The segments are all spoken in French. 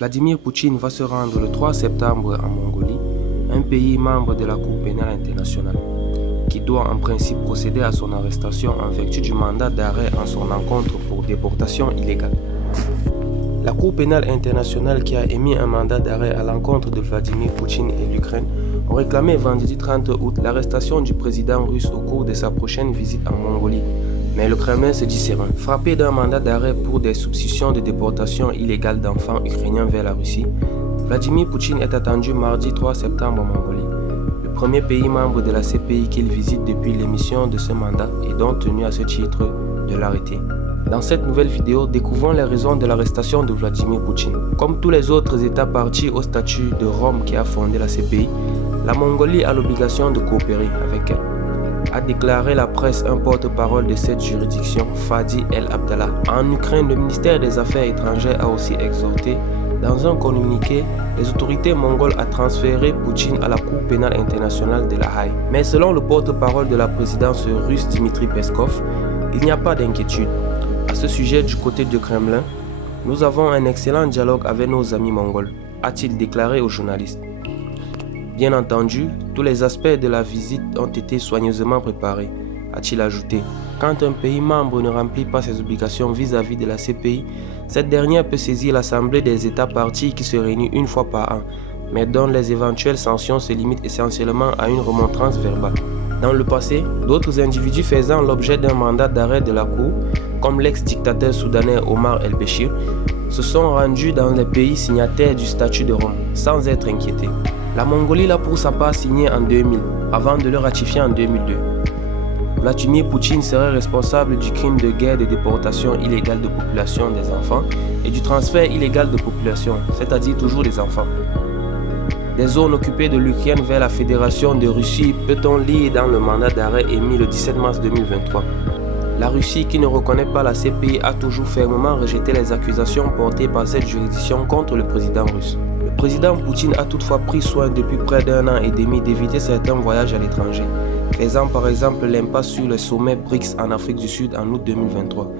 Vladimir Poutine va se rendre le 3 septembre en Mongolie, un pays membre de la Cour pénale internationale, qui doit en principe procéder à son arrestation en vertu du mandat d'arrêt en son encontre pour déportation illégale. La Cour pénale internationale qui a émis un mandat d'arrêt à l'encontre de Vladimir Poutine et l'Ukraine ont réclamé vendredi 30 août l'arrestation du président russe au cours de sa prochaine visite en Mongolie. Mais le Kremlin se dit serein. Frappé d'un mandat d'arrêt pour des soupçons de déportation illégale d'enfants ukrainiens vers la Russie, Vladimir Poutine est attendu mardi 3 septembre en Mongolie, le premier pays membre de la CPI qu'il visite depuis l'émission de ce mandat et donc tenu à ce titre de l'arrêter. Dans cette nouvelle vidéo, découvrons les raisons de l'arrestation de Vladimir Poutine. Comme tous les autres États partis au statut de Rome qui a fondé la CPI, la Mongolie a l'obligation de coopérer avec elle, a déclaré la presse un porte-parole de cette juridiction, Fadi El Abdallah. En Ukraine, le ministère des Affaires étrangères a aussi exhorté, dans un communiqué, les autorités mongoles à transférer Poutine à la Cour pénale internationale de la Haye. Mais selon le porte-parole de la présidence russe Dmitry Peskov, il n'y a pas d'inquiétude. À ce sujet, du côté du Kremlin, nous avons un excellent dialogue avec nos amis mongols, a-t-il déclaré aux journalistes. Bien entendu, tous les aspects de la visite ont été soigneusement préparés, a-t-il ajouté. Quand un pays membre ne remplit pas ses obligations vis-à-vis de la CPI, cette dernière peut saisir l'Assemblée des États partis qui se réunit une fois par an, mais dont les éventuelles sanctions se limitent essentiellement à une remontrance verbale. Dans le passé, d'autres individus faisant l'objet d'un mandat d'arrêt de la Cour, comme l'ex-dictateur soudanais Omar El-Béchir, se sont rendus dans les pays signataires du statut de Rome, sans être inquiétés. La Mongolie l'a pour sa part signé en 2000, avant de le ratifier en 2002. Vladimir Poutine serait responsable du crime de guerre de déportation illégale de population des enfants et du transfert illégal de population, c'est-à-dire toujours des enfants. Des zones occupées de l'Ukraine vers la Fédération de Russie, peut-on lire dans le mandat d'arrêt émis le 17 mars 2023. La Russie, qui ne reconnaît pas la CPI, a toujours fermement rejeté les accusations portées par cette juridiction contre le président russe. Le président Poutine a toutefois pris soin depuis près d'un an et demi d'éviter certains voyages à l'étranger, faisant par exemple l'impasse sur le sommet BRICS en Afrique du Sud en août 2023,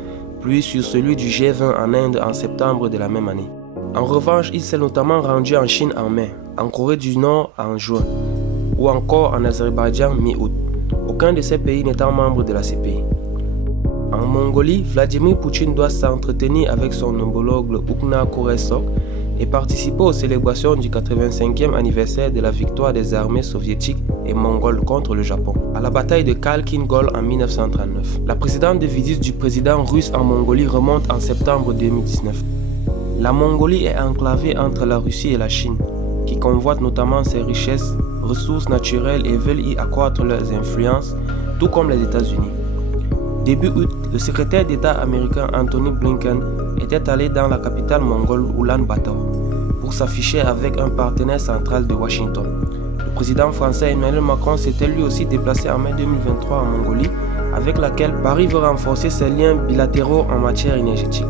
puis sur celui du G20 en Inde en septembre de la même année. En revanche, il s'est notamment rendu en Chine en mai, en Corée du Nord en juin, ou encore en Azerbaïdjan mi-août, aucun de ces pays n'étant membre de la CPI. En Mongolie, Vladimir Poutine doit s'entretenir avec son homologue Ukhna Khoresok et participer aux célébrations du 85e anniversaire de la victoire des armées soviétiques et mongoles contre le Japon, à la bataille de Khalkhin-Gol en 1939. La précédente visite du président russe en Mongolie remonte en septembre 2019. La Mongolie est enclavée entre la Russie et la Chine, qui convoitent notamment ses richesses, ressources naturelles et veulent y accroître leurs influences, tout comme les États-Unis. Début août, le secrétaire d'État américain Antony Blinken était allé dans la capitale mongole Ulan-Bator pour s'afficher avec un partenaire central de Washington. Le président français Emmanuel Macron s'était lui aussi déplacé en mai 2023 en Mongolie, avec laquelle Paris veut renforcer ses liens bilatéraux en matière énergétique.